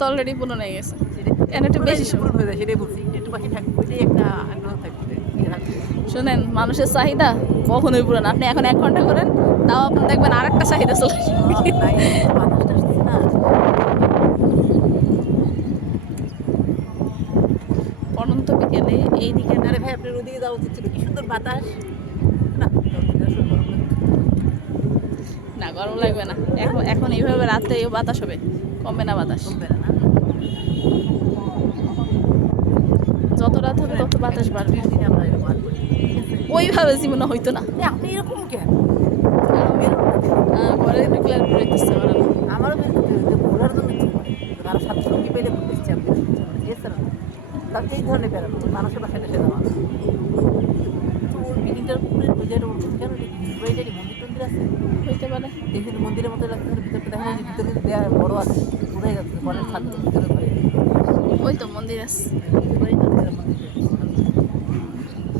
তো অলরেডি পূরণ হয়ে গেছে, এখানে একটু বেশি সময় হয়ে যায়, সেটাই বলছি, একটু বাকি থাকবে, ওইটাই একটা আগ্রহ থাকবে। শোনেন, মানুষের চাহিদা কখনোই পূরণ, আপনি এখন 1 ঘন্টা করেন, তাও আপনি দেখবেন আর একটা চাহিদা চলে আসবে। নাই, বাতাসটা আসছে না। অনন্ত বিকেলে এইদিকে আরে ভাই, আপনার ওদিকে যাওয়া উচিত ছিল, কি সুন্দর বাতাস না। আসলে গরম লাগছে। না, গরম লাগবে না, এখন এখন এইভাবে রাতে এই বাতাস হবে, কমবে না বাতাস, কমবে না, না? যত রাত হবে তত বাতাস বাড়বে। ছুটির দিনে আমরা ব্যবহার করি, ঠিক আছে? ওইভাবে জীবনে হইতো না। আপনি এরকম কেন? ঘরে ঢুকলে আর বেরোইতেছে পারে না। আমারও বের করতে হচ্ছে, ঘোরার জন্য ইচ্ছে করে, কারো সাথে সঙ্গী পেলে ঘুরতে ইচ্ছে আমি ইচ্ছে করে, ঠিক আছে না? তার এই ধরনের বেড়ানো, মানুষের বাসায় এসে যাওয়া। তো ওর বিল্ডিংটার উপরে ওই জায়গাটা ওর কেন এটা মন্দির টন্দির আছে, হইতে পারে। দেখে মন্দিরের মতো লাগছে, ভিতরটা দেখা যায় যে ভিতরে দেয়া বড় আছে, বোঝাই যাচ্ছে ঘরের ছাদ ভিতরে ঘরে। ওই তো মন্দির আছে।